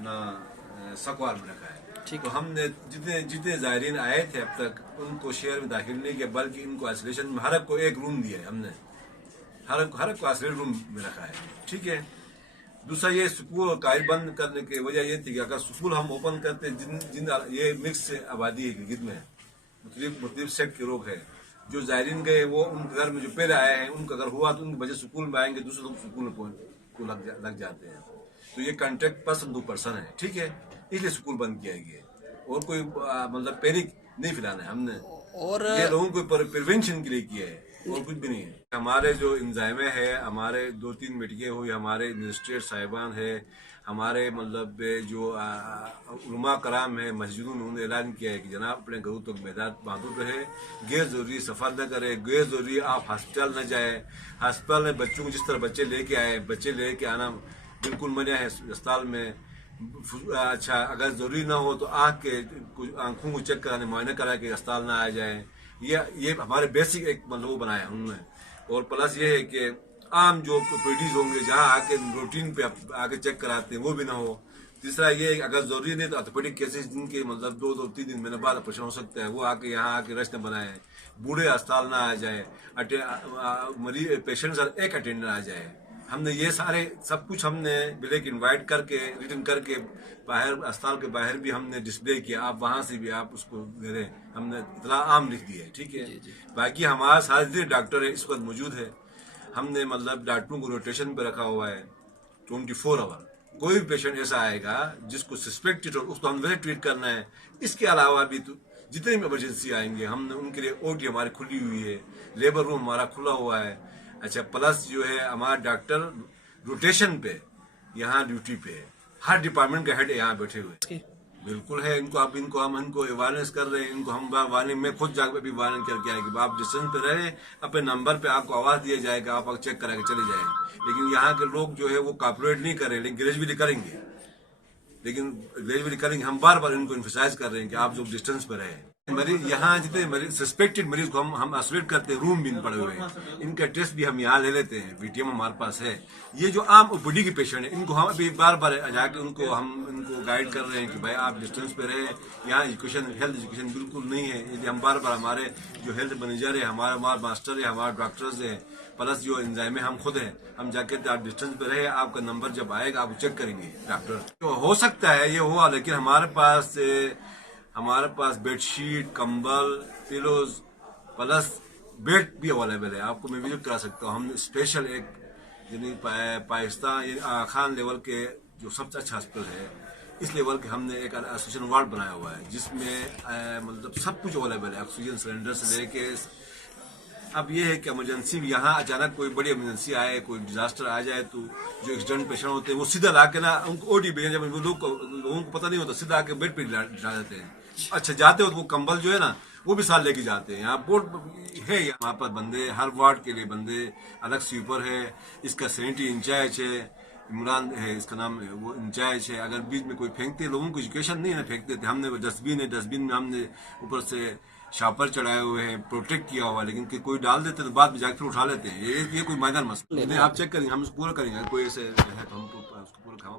अपना सकवार में रखा है। तो हमने जितने ज़ायरीन आए थे अब तक उनको शहर में दाखिल नहीं किया, बल्कि इनको आइसोलेशन में हर एक को एक रूम दिया है हमने, हर एक को आइसोलेशन रूम में रखा है। ठीक है। दूसरा ये स्कूल और कायल बंद करने की वजह ये थी कि अगर स्कूल हम ओपन करते, जिन ये मिक्स आबादी है गिलगित में, मुख्तलिफ सेक्ट के लोग हैं, जो ज़ायरीन गए वो उनके घर में जो पहले आए हैं उनको अगर हुआ तो उनके बच्चे स्कूल में आएंगे, दूसरे लोग स्कूल में को लग जाते हैं। तो ये कॉन्टेक्ट पर्सन टू पर्सन है। ठीक है, इसलिए स्कूल बंद किया गया और कोई मतलब पैनिक नहीं फैलाना है हमने, और ये लोगों को प्रिवेंशन के लिए किया है और कुछ भी नहीं है। हमारे जो इंजामे है, हमारे 2-3 मीटिंगें हुई, हमारे एडमिनिस्ट्रेटर साहिबान है, हमारे मतलब जो उलमा कराम है, मस्जिदों में उन्होंने ऐलान किया है कि जनाब अपने घरों तक मैदान बांधो रहे, गैर जरूरी सफर न करे, गैर जरूरी आप हॉस्पिटल न जाए। हॉस्पिटल में बच्चों को जिस तरह बच्चे लेके आए, बच्चे लेके आना बिल्कुल मना है अस्पताल में। अच्छा, अगर जरूरी ना हो तो आंखों को चेक कराने, मुआयना करा के अस्पताल ना आ जाए। ये हमारे बेसिक एक मतलब बनाया उन्होंने। और प्लस ये है कि आम जो प्रोपर्टीज होंगे जहाँ आके रूटीन पे आके चेक कराते हैं वो भी ना हो। तीसरा ये अगर जरूरी नहीं तो ऑर्थोपेडिक केसेस जिनके मतलब 2-3 दिन महीने बाद ऑपरेशन हो सकता है, वो आके यहाँ आके रेस्ट न बनाए, बूढ़े अस्पताल ना आ जाए, मरीज पेशेंट साथ एक अटेंडर आ जाए। हमने ये सारे सब कुछ हमने ब्लैक इनवाइट करके रिटर्न करके बाहर अस्पताल के बाहर भी हमने डिस्प्ले किया, आप वहाँ से भी आप उसको दे रहे, हमने इतना आम लिख दिया है। ठीक है। बाकी हमारा सारे जितने डॉक्टर है इस वक्त मौजूद है, हमने मतलब डॉक्टरों को रोटेशन पे रखा हुआ है 24 आवर। कोई भी पेशेंट ऐसा आएगा जिसको सस्पेक्टेड हो उसको हम वैसे ट्रीट करना है। इसके अलावा भी तो जितने भी इमरजेंसी आएंगे हमने उनके लिए ओटी हमारी खुली हुई है, लेबर रूम हमारा खुला हुआ है। अच्छा, प्लस जो है हमारा डॉक्टर रोटेशन पे यहाँ ड्यूटी पे है, हर डिपार्टमेंट के हेड यहाँ बैठे हुए बिल्कुल है। इनको हम इनको अवेयरनेस कर रहे हैं, इनको हम वार्निंग में खुद जाकर भी वार्निंग करके आए कि आप डिस्टेंस पे रहे, अपने नंबर पे आपको आवाज दिया जाएगा, आप चेक करा के चले जाएंगे। लेकिन यहाँ के लोग जो है वो कॉपरेट नहीं कर रहे, लेकिन ग्रेजुअली करेंगे। हम बार बार इनको इन्फोसाइज कर रहे हैं कि आप जो डिस्टेंस पे रहे। मरीज यहाँ जितने मरीज सस्पेक्टेड मरीज को हम आइसोलेट करते हैं, रूम भी पड़े हुए हैं, इनका टेस्ट भी हम यहाँ ले लेते हैं, वीटीएम हमारे पास है। ये जो आम ओपीडी के पेशेंट है इनको हम अभी बार बार जाके इनको गाइड कर रहे हैं कि भाई आप डिस्टेंस पे रहे, यहाँ एजुकेशन हेल्थ एजुकेशन बिल्कुल नहीं है। यदि हम बार बार हमारे जो हेल्थ मैनेजर है, हमारा मास्टर है, हमारे डॉक्टर्स है, प्लस जो इंजामे हम खुद हैं, हम जाके आप डिस्टेंस पे रहे, आपका नंबर जब आएगा आप चेक करेंगे डॉक्टर। तो हो सकता है ये हुआ, लेकिन हमारे पास बेडशीट, कंबल, पिलोज प्लस बेड भी अवेलेबल है। आपको मैं विजिट करा सकता हूँ। हम स्पेशल एक यानी पाकिस्तान खान लेवल के जो सबसे अच्छा हॉस्पिटल है, इस लेवल के हमने एक आइसोलेशन वार्ड बनाया हुआ है जिसमें मतलब सब कुछ अवेलेबल है, ऑक्सीजन सिलेंडर से लेके। अब ये है कि इमरजेंसी यहाँ अचानक कोई बड़ी इमरजेंसी आए, कोई डिजास्टर आ जाए तो जो एक्सीडेंट पेशेंट होते हैं वो सीधा ला के ना उनको ओटी भेजें, जब लोगों को पता नहीं होता सीधा आके बेड पे ला देते हैं। अच्छा, जाते हो तो वो कंबल जो है ना वो भी साथ लेके जाते हैं। यहाँ बोर्ड है, यहाँ पर बंदे हर वार्ड के लिए बंदे, अलग स्वीपर है, इसका सैनिटरी इंचार्ज है, इमरान है इसका नाम है, वो इंचार्ज है। अगर बीच में कोई फेंकते, लोगों को एजुकेशन नहीं है फेंकते थे, हमने डस्टबिन है, डस्टबिन में हमने ऊपर से शापर चढ़ाए हुए हैं, प्रोटेक्ट किया हुआ, लेकिन कोई डाल देते तो बाद में जाकर उठा लेते हैं। ये कोई मायना मसला नहीं, आप चेक करेंगे, हम पूरा करेंगे। कोई ऐसे है तो हम उसको पूरा खावा